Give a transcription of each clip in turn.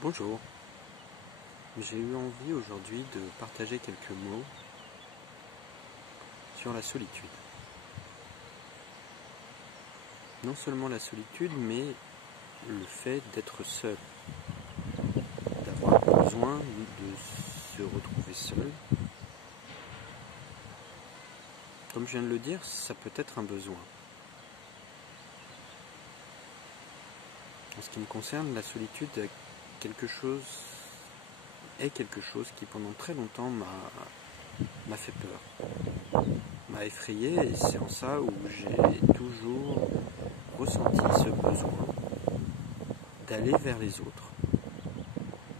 Bonjour, j'ai eu envie aujourd'hui de partager quelques mots sur la solitude. Non seulement la solitude, mais le fait d'être seul, d'avoir besoin de se retrouver seul. Comme je viens de le dire, ça peut être un besoin. En ce qui me concerne, la solitude est quelque chose qui pendant très longtemps m'a fait peur, m'a effrayé, et c'est en ça où j'ai toujours ressenti ce besoin d'aller vers les autres,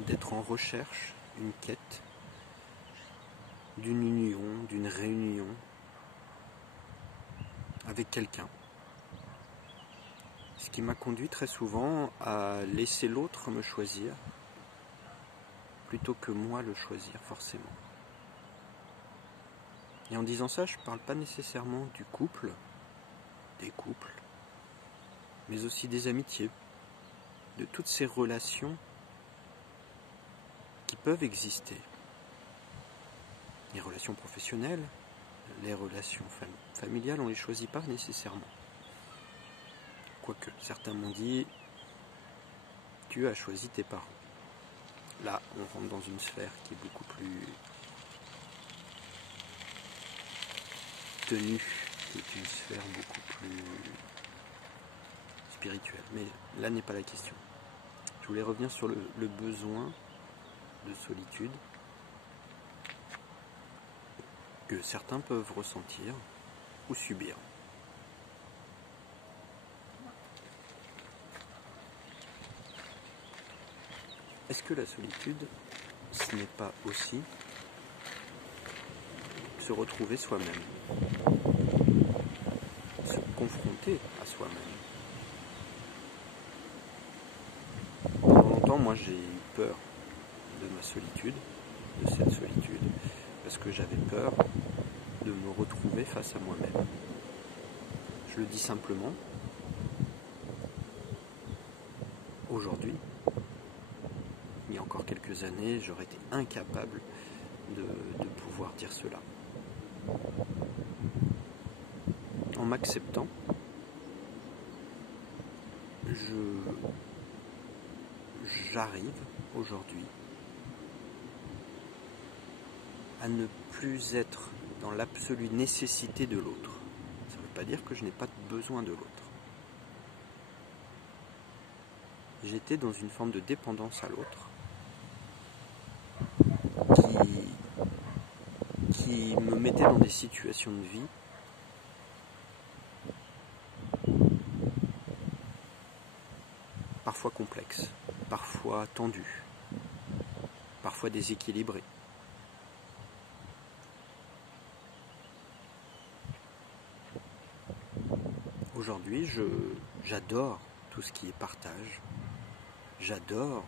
d'être en recherche, une quête, d'une union, d'une réunion avec quelqu'un. Ce qui m'a conduit très souvent à laisser l'autre me choisir, plutôt que moi le choisir forcément. Et en disant ça, je ne parle pas nécessairement du couple, des couples, mais aussi des amitiés, de toutes ces relations qui peuvent exister. Les relations professionnelles, les relations familiales, on ne les choisit pas nécessairement. Quoique, certains m'ont dit, tu as choisi tes parents. Là, on rentre dans une sphère qui est beaucoup plus tenue, qui est une sphère beaucoup plus spirituelle. Mais là n'est pas la question. Je voulais revenir sur le besoin de solitude que certains peuvent ressentir ou subir. Est-ce que la solitude, ce n'est pas aussi se retrouver soi-même, se confronter à soi-même? Pendant longtemps, moi j'ai eu peur de ma solitude, de cette solitude, parce que j'avais peur de me retrouver face à moi-même. Je le dis simplement, aujourd'hui, il y a encore quelques années, j'aurais été incapable de pouvoir dire cela. En m'acceptant, j'arrive aujourd'hui à ne plus être dans l'absolue nécessité de l'autre. Ça ne veut pas dire que je n'ai pas besoin de l'autre. J'étais dans une forme de dépendance à l'autre qui me mettait dans des situations de vie parfois complexes, parfois tendues, parfois déséquilibrées. Aujourd'hui, j'adore tout ce qui est partage, j'adore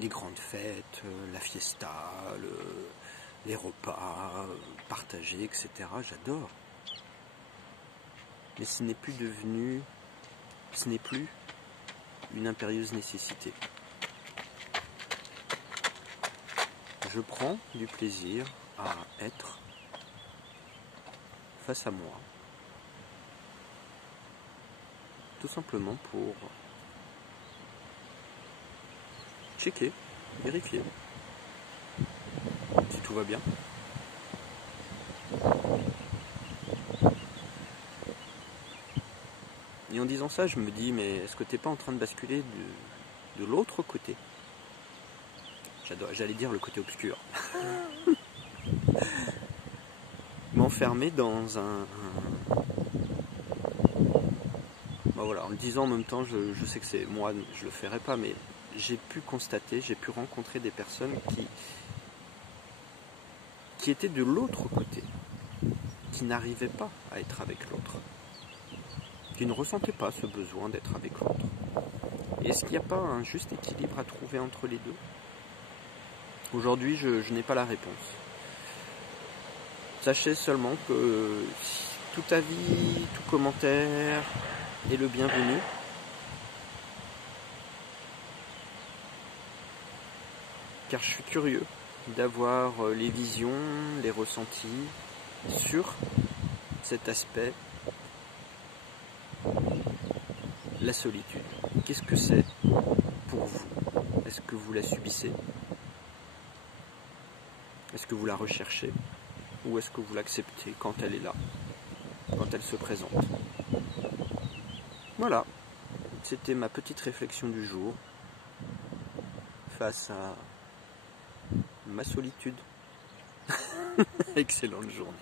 les grandes fêtes, la fiesta, les repas partagés, etc. J'adore. Mais ce n'est plus une impérieuse nécessité. Je prends du plaisir à être face à moi, tout simplement pour checker, vérifier si tout va bien. Et en disant ça, je me dis, mais est-ce que t'es pas en train de basculer de l'autre côté? J'allais dire le côté obscur. M'enfermer dans voilà, en le disant en même temps, je sais que c'est moi, je le ferai pas, mais j'ai pu constater, j'ai pu rencontrer des personnes qui étaient de l'autre côté, qui n'arrivaient pas à être avec l'autre, qui ne ressentaient pas ce besoin d'être avec l'autre. Et est-ce qu'il n'y a pas un juste équilibre à trouver entre les deux? Aujourd'hui, je n'ai pas la réponse. Sachez seulement que tout avis, tout commentaire est le bienvenu. car je suis curieux d'avoir les visions, les ressentis sur cet aspect, la solitude. Qu'est-ce que c'est pour vous? Est-ce que vous la subissez? Est-ce que vous la recherchez? Ou est-ce que vous l'acceptez quand elle est là, quand elle se présente? Voilà, c'était ma petite réflexion du jour face à ma solitude. Excellente journée.